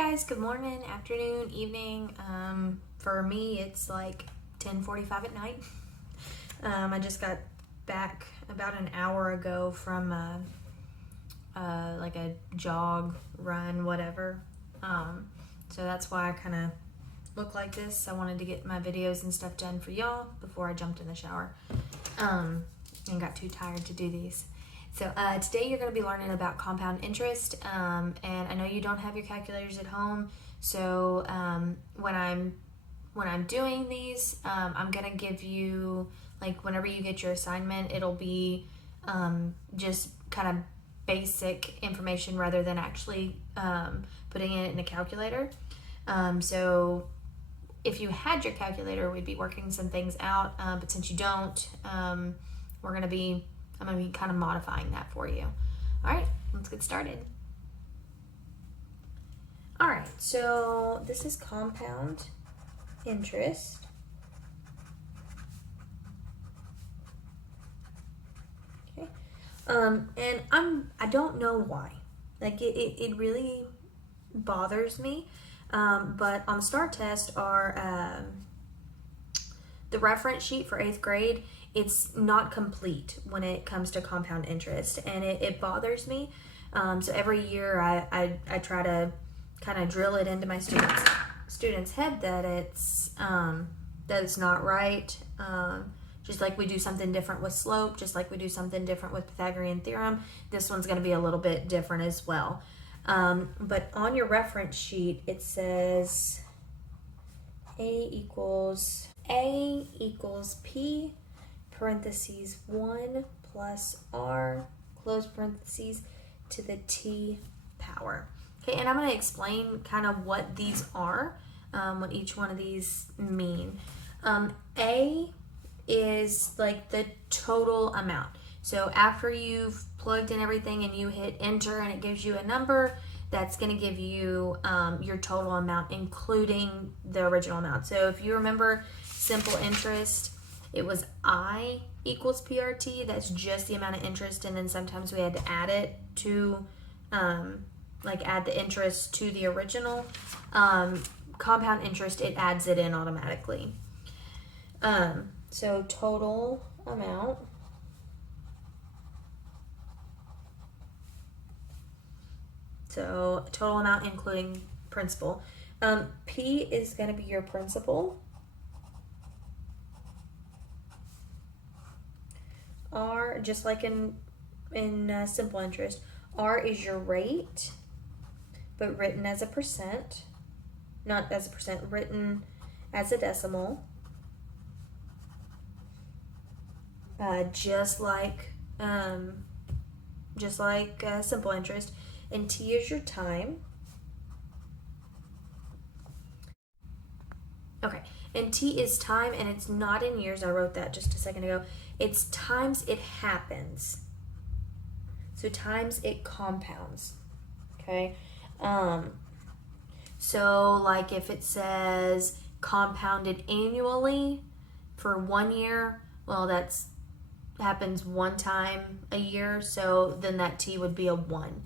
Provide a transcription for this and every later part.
guys, good morning, afternoon, evening. For me, it's like 10:45 at night. I just got back about an hour ago from like a jog, run, whatever. So that's why I kind of look like this. I wanted to get my videos and stuff done for y'all before I jumped in the shower and got too tired to do these. So today you're going to be learning about compound interest, and I know you don't have your calculators at home, so when I'm doing these, I'm going to give you, like, whenever you get your assignment, it'll be just kind of basic information rather than actually putting it in a calculator. So if you had your calculator, we'd be working some things out, but since you don't, I'm going to be kind of modifying that for you. All right, let's get started. All right, so this is compound interest. Okay, and I don't know why. Like it really bothers me. But on the STAR test, our the reference sheet for 8th grade, it's not complete when it comes to compound interest, and it bothers me. So every year I try to kind of drill it into my students' head that it's not right. Just like we do something different with slope, just like we do something different with Pythagorean theorem, this one's going to be a little bit different as well. But on your reference sheet, it says A equals P parentheses 1 plus R close parentheses to the T power. Okay, and I'm going to explain kind of what these are, what each one of these mean. A is like the total amount. So after you've plugged in everything and you hit enter and it gives you a number, that's going to give you your total amount, including the original amount. So if you remember simple interest, it was I equals PRT. That's just the amount of interest, and then sometimes we had to add it to, add the interest to the original. Compound interest, it adds it in automatically. So total amount. So total amount including principal. P is going to be your principal. R, just like in simple interest, R is your rate, but written as a percent, not as a percent, written as a decimal. Just like simple interest. And T is your time. Okay, and T is time, and it's not in years. I wrote that just a second ago. It's times it happens. So times it compounds. Okay. So like if it says compounded annually for 1 year, well, that's happens one time a year, so then that T would be a 1.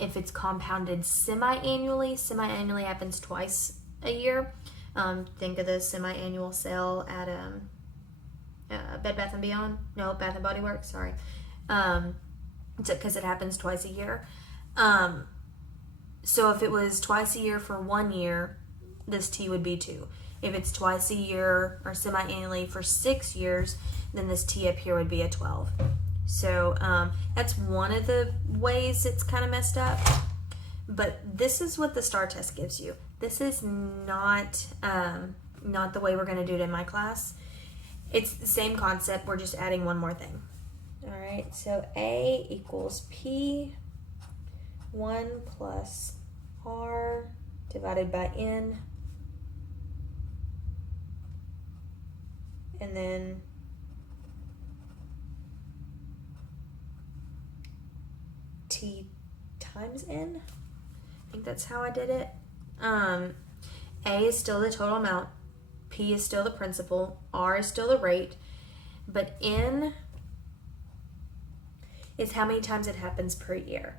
If it's compounded semi-annually happens twice a year. Think of the semi-annual sale at Bed Bath & Beyond. No, Bath & Body Works, sorry. Because it happens twice a year. So if it was twice a year for 1 year, this T would be 2. If it's twice a year or semi-annually for 6 years, then this T up here would be a 12. So that's one of the ways it's kind of messed up. But this is what the STAR test gives you. This is not the way we're going to do it in my class. It's the same concept. We're just adding one more thing. All right, so A equals P 1 plus R divided by N. And then T times N. I think that's how I did it. A is still the total amount. P is still the principal. R is still the rate. But N is how many times it happens per year.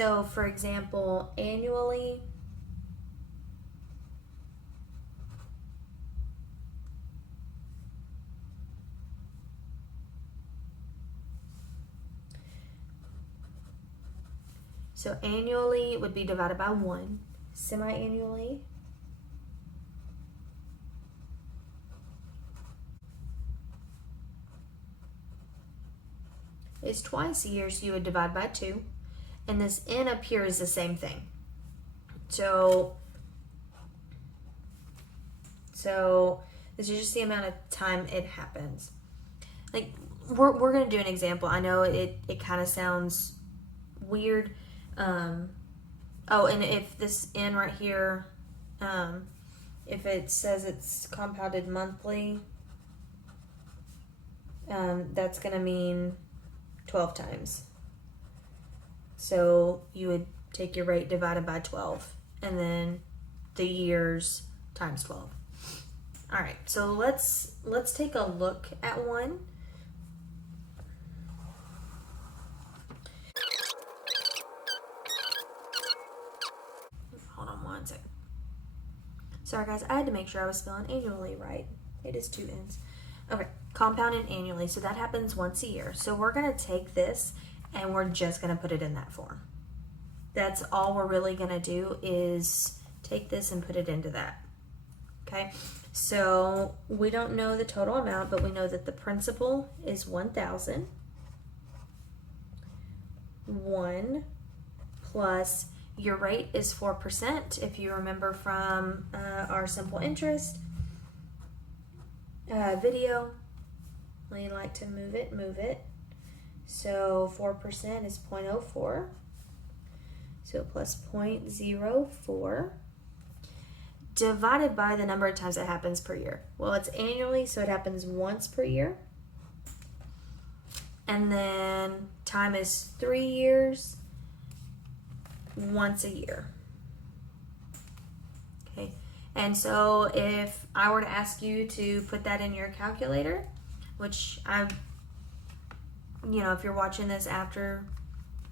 So for example, annually, so annually would be divided by 1. Semi-annually is twice a year, so you would divide by 2. And this n up here is the same thing. So this is just the amount of time it happens. Like, we're going to do an example. I know it kind of sounds weird. Oh, and if this n right here, if it says it's compounded monthly, that's going to mean 12 times. So you would take your rate divided by 12, and then the years times 12. All right, so let's take a look at one. Hold on one second. Sorry guys, I had to make sure I was spelling annually right. It is 2 N's. Okay, compounded annually, so that happens once a year. So we're gonna take this and we're just gonna put it in that form. That's all we're really gonna do is take this and put it into that. Okay, so we don't know the total amount, but we know that the principal is 1,000. 1 plus your rate is 4%. If you remember from our simple interest video, when you like to move it. So 4% is 0.04. So plus 0.04 divided by the number of times it happens per year. Well, it's annually, so it happens once per year. And then time is 3 years, once a year. Okay, and so if I were to ask you to put that in your calculator, which if you're watching this after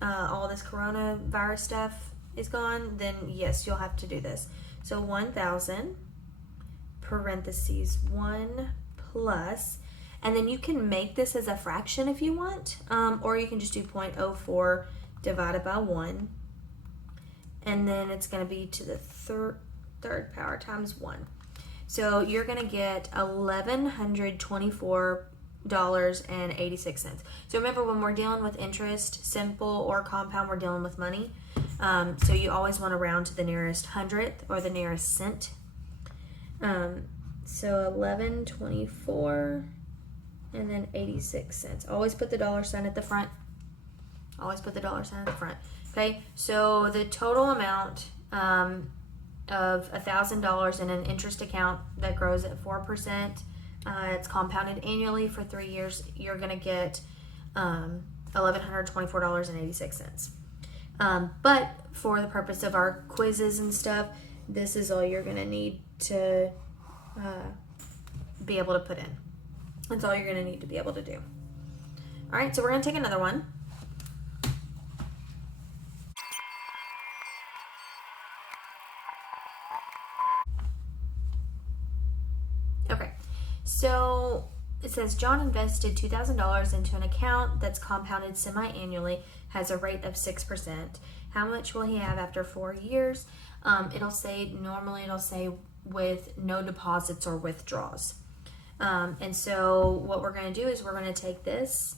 all this coronavirus stuff is gone, then yes, you'll have to do this. So 1,000 parentheses 1 plus, and then you can make this as a fraction if you want, or you can just do 0.04 divided by 1, and then it's going to be to the third power times 1. So you're going to get $1,124.86. So remember, when we're dealing with interest, simple or compound, we're dealing with money. So you always want to round to the nearest hundredth or the nearest cent. So 11.24 and then 86 cents. Always put the dollar sign at the front. Always put the dollar sign at the front. Okay, so the total amount of $1,000 in an interest account that grows at 4%, it's compounded annually for 3 years, you're going to get $1,124.86. But for the purpose of our quizzes and stuff, this is all you're going to need to be able to put in. That's all you're going to need to be able to do. All right, so we're going to take another one. Okay, so it says John invested $2,000 into an account that's compounded semi-annually, has a rate of 6%. How much will he have after 4 years? It'll say with no deposits or withdrawals. And so what we're going to do is we're going to take this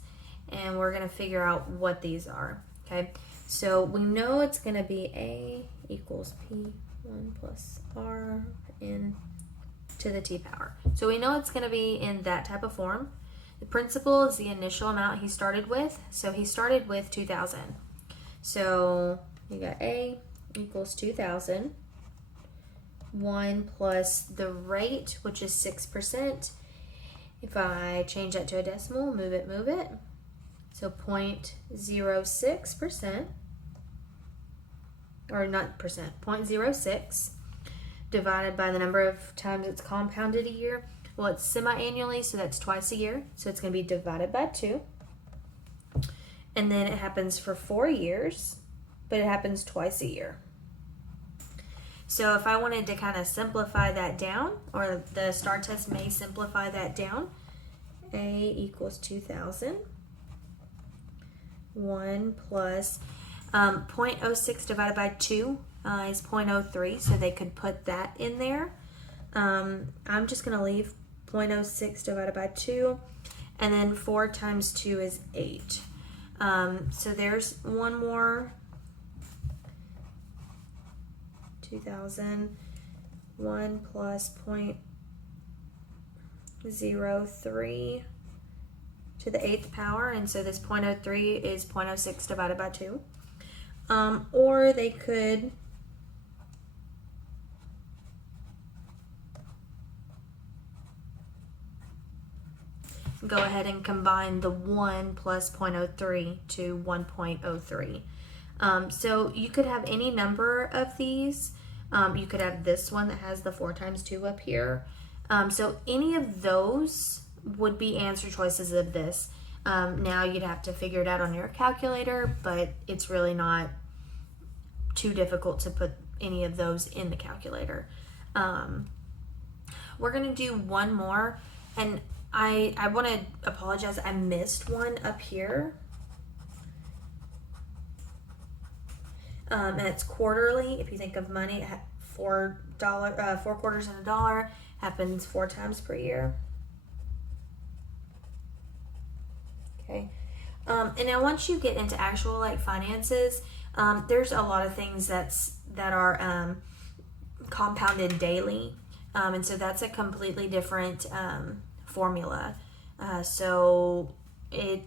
and we're going to figure out what these are. Okay, so we know it's going to be A equals P1 plus R n to the t power. So we know it's going to be in that type of form. The principal is the initial amount he started with. So he started with 2,000. So you got A equals 2,000. 1 plus the rate, which is 6%. If I change that to a decimal, move it. So 0.06%, or not percent, 0.06 divided by the number of times it's compounded a year. Well, it's semi-annually, so that's twice a year. So it's going to be divided by 2. And then it happens for 4 years. but it happens twice a year. So if I wanted to kind of simplify that down, or the STAR test may simplify that down, A equals 2,000. 1 plus 0.06 divided by 2 is 0.03, so they could put that in there. I'm just going to leave 0.06 divided by 2, and then 4 times 2 is 8. So there's one more. 2,000. 1 plus 0.03 to the 8th power, and so this 0.03 is 0.06 divided by 2. Or they could go ahead and combine the 1 plus 0.03 to 1.03. So you could have any number of these. You could have this one that has the 4 times 2 up here. So any of those would be answer choices of this. Now you'd have to figure it out on your calculator, but it's really not too difficult to put any of those in the calculator. We're going to do one more, and I want to apologize. I missed one up here. And it's quarterly. If you think of money, $4 quarters in a dollar happens 4 times per year. Okay. And now once you get into actual like finances, there's a lot of things that are compounded daily, and so that's a completely different formula. So we're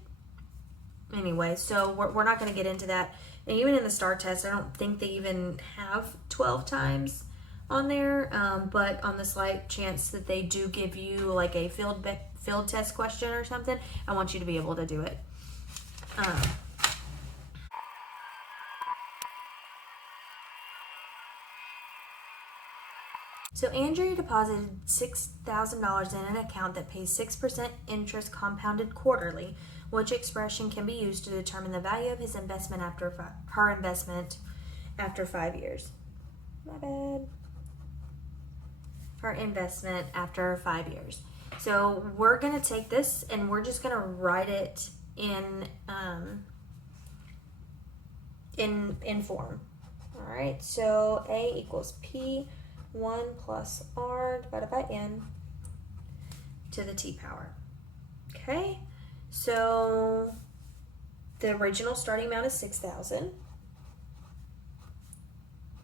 not going to get into that. And even in the STAR test, I don't think they even have 12 times on there, but on the slight chance that they do give you like a field test question or something, I want you to be able to do it. So Andrea deposited $6,000 in an account that pays 6% interest compounded quarterly. Which expression can be used to determine the value of his investment her investment after 5 years? My bad. Her investment after 5 years. So we're going to take this and we're just going to write it in form. All right. So A equals P 1 plus R divided by N to the T power. Okay. So the original starting amount is 6,000.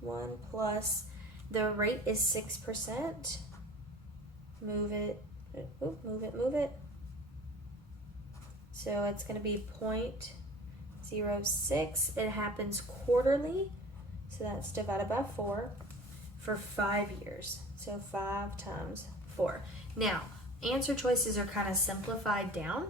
1 plus the rate is 6%. Move it. So it's going to be 0.06. It happens quarterly. So that's divided by 4 for 5 years. So 5 times 4. Now, answer choices are kind of simplified down.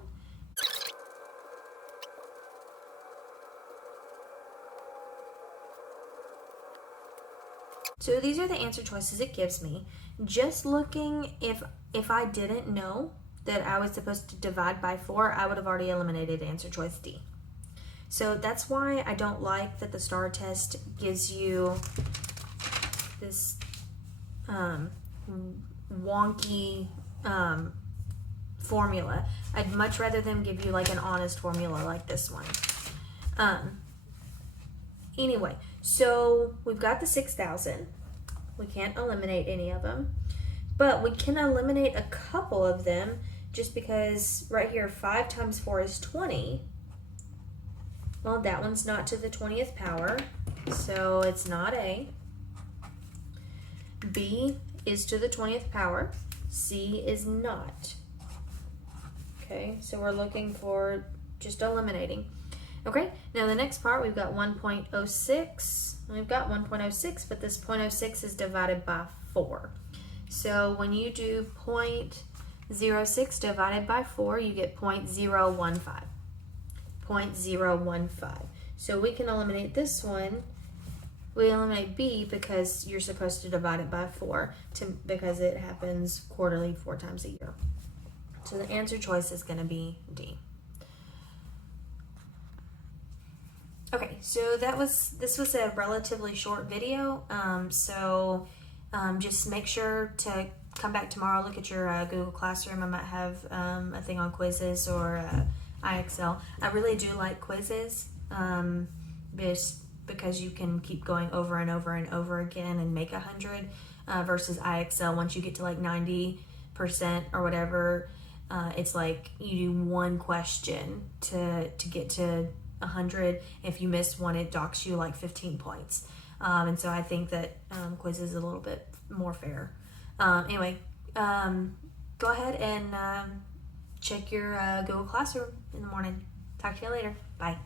So these are the answer choices it gives me. Just looking, if I didn't know that I was supposed to divide by 4, I would have already eliminated answer choice D. So that's why I don't like that the STAR test gives you this wonky formula. I'd much rather them give you like an honest formula like this one. Anyway, so we've got the 6,000. We can't eliminate any of them, but we can eliminate a couple of them just because right here 5 times 4 is 20. Well, that one's not to the 20th power, so it's not A. B is to the 20th power. C is not. Okay, so we're looking for just eliminating. Okay, now the next part, we've got 1.06. We've got 1.06, but this 0.06 is divided by 4. So when you do 0.06 divided by 4, you get 0.015. 0.015. So we can eliminate this one. We eliminate B because you're supposed to divide it by 4 because it happens quarterly 4 times a year. So the answer choice is going to be D. Okay, so this was a relatively short video. Just make sure to come back tomorrow. Look at your Google Classroom. I might have a thing on quizzes or IXL. I really do like quizzes, just because you can keep going over and over and over again and make 100. Versus IXL, once you get to like 90% or whatever, it's like you do one question to get to 100. If you miss one, it docks you like 15 points. And so I think that quiz is a little bit more fair. Anyway, go ahead and check your Google Classroom in the morning. Talk to you later. Bye.